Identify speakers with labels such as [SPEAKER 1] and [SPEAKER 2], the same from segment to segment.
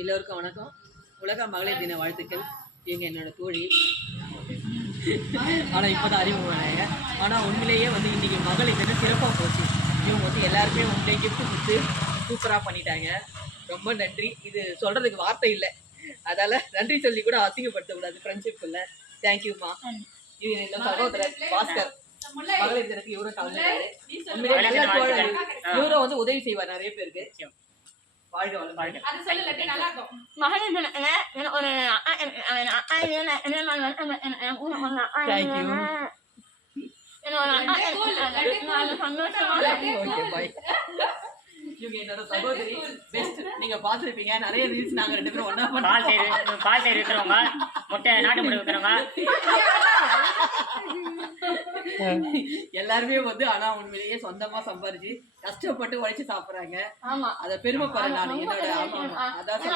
[SPEAKER 1] எல்லோருக்கும் வணக்கம். உலக மகளிர் தின வாழ்த்துக்கள். இவங்க என்னோட தோழி. ஆனால் இப்போ தான் அறிமுகமானாங்க ஆனால் உண்மையிலேயே வந்து இன்றைக்கி மகளிர் தினம் சிறப்பாக போச்சு. இவங்க வந்து எல்லாருமே உண்மையிலே gift கொடுத்து சூப்பராக பண்ணிட்டாங்க. ரொம்ப நன்றி. இது சொல்கிறதுக்கு வார்த்தை இல்லை. அதால் நன்றி சொல்லி கூட அசிங்கப்படுத்தக்கூடாது. ஃப்ரெண்ட்ஷிப்புக்குள்ள தேங்க்யூம்மா இது இந்த சகோதரர் பாஸ்கர். மகளிர் தினத்துக்கு இவரும் கலந்துட்டாரு. தோழர் இவரும் வந்து உதவி செய்வார் நிறைய பேருக்கு. என்னோட சகோதரி பெஸ்ட் நீங்க பாத்துருப்பீங்க நிறைய ரீல்ஸ் நாங்க ரெண்டு பேரும் ஒண்ணா
[SPEAKER 2] பால் தயிர் பால் தயிர் விற்கிறவங்க முட்டை நாட்டு முட்டை விற்கிறவங்க
[SPEAKER 1] எல்லாருமே வந்து ஆனா உண்மையிலேயே சொந்தமா சம்பாரிச்சு கஷ்டப்பட்டு உழைச்சு சாப்பிடுறாங்க.
[SPEAKER 3] ஆமா.
[SPEAKER 1] அத பெருமைப்படுறேன் நான் என்னோட ஆமா. அதான்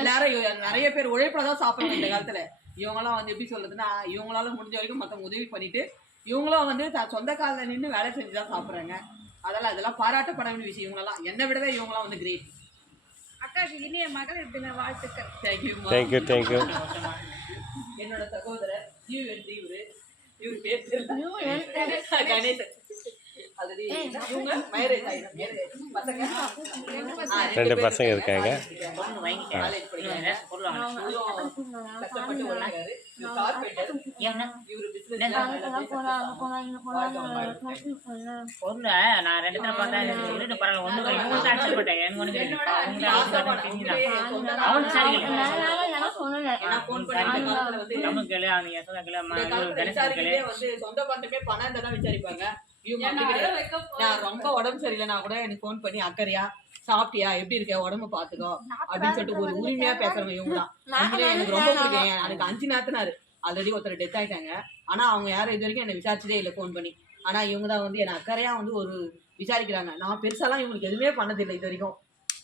[SPEAKER 1] எல்லாரும் நிறைய பேர் உழைப்புல தான் சாப்பிடுறாங்க இந்த காலத்துல. இவங்கெல்லாம் வந்து எப்படி சொல்றதுன்னா இவங்களால முடிஞ்ச வரைக்கும் மத்தவங்க உதவி பண்ணிட்டு இவங்களும் வந்து சொந்த காலில் நின்று வேலை செஞ்சு தான் சாப்பிடுறாங்க. அதெல்லாம் இதெல்லாம் பாராட்டப்பட வேண்டிய விஷயம் இவங்கெல்லாம். என்னை விடவே இவங்கெல்லாம் வந்து கிரேட்
[SPEAKER 4] இனிய மகளிர் தின வாழ்த்துக்கள்.
[SPEAKER 1] தேங்க்யூ
[SPEAKER 5] தேங்க்யூ தேங்க்யூ
[SPEAKER 1] என்னோட சகோதரர் ஜீவ் வெற்றி இவரு. இவரு பேர் தெரியல. கணேசன்
[SPEAKER 5] ரெண்டு பசங்க. இருக்காங்க.
[SPEAKER 2] பொருள் நான் ரெண்டு தடவை பார்த்தேன் பரவாயில்ல ஒன்று ஆச்சரியப்பட்டேன் எனக்கு ஒன்று அவனுக்கு சரி
[SPEAKER 3] சொல்லல.
[SPEAKER 1] ஃபோன் பண்ணி காலத்துல வந்து
[SPEAKER 2] கேளு எத்தனை கேளு
[SPEAKER 1] சொந்த பந்தமே பணம் தான் விசாரிப்பாங்க. நான் ரொம்ப உடம்பு சரியில்லைனா கூட எனக்கு ஃபோன் பண்ணி அக்கறையா சாப்பிட்டியா? எப்படி இருக்க? உடம்பு பாத்துக்கோ அப்படின்னு சொல்லிட்டு ஒரு உரிமையா பேசுறவங்க இவங்க தான் உண்மையிலே எனக்கு ரொம்ப பிடிக்கும். எனக்கு அஞ்சு நாத்தனாரு. ஆல்ரெடி ஒருத்தர் டெத் ஆயிட்டாங்க. ஆனா அவங்க யாரும் இது வரைக்கும் என்ன விசாரிச்சதே இல்லை ஃபோன் பண்ணி. ஆனா இவங்க தான் வந்து என்ன அக்கறையா வந்து ஒரு விசாரிக்கிறாங்க. நான் பெருசாலாம் இவங்களுக்கு எதுவுமே பண்ணதில்லை இது வரைக்கும்.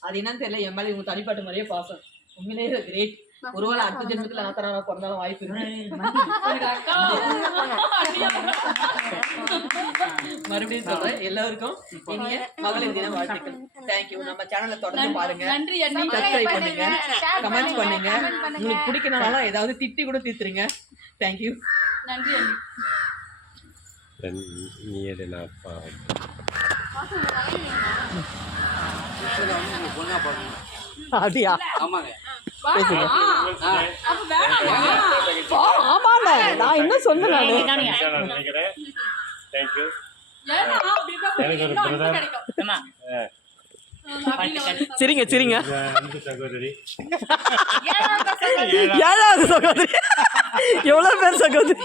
[SPEAKER 1] அது என்னன்னு தெரியல. என் மேல இவங்க தனிப்பட்ட மாதிரியே பாசம். உண்மையிலேயே கிரேட் ஒருவேளை அடுத்த ஜென்மத்துல நாத்தனாரா பிறந்தாலும் வாய்ப்பு இருக்கு. மறுபடியும் சொல்றேன் எல்லாருக்கும் இனிய மகளிர் தின வாழ்த்துக்கள். தேங்க்யூ நம்ம சேனலை தொடர்ந்து பாருங்க. சப்ஸ்கிரைப் பண்ணுங்க. கமெண்ட் பண்ணுங்க. உங்களுக்கு பிடிக்கனாலும் ஏதாவது திட்டி கூட தீர்த்துருங்க தேங்க்யூ
[SPEAKER 4] நன்றி
[SPEAKER 1] அப்படியா
[SPEAKER 6] ஆமாங்க.
[SPEAKER 1] ஆமாண்ண. நான் என்ன சொன்னேன்
[SPEAKER 4] வந்து
[SPEAKER 1] சரிங்க சரிங்க. ஏழாவது சகோதரி. எவ்வளவு பேர் சகோதரி?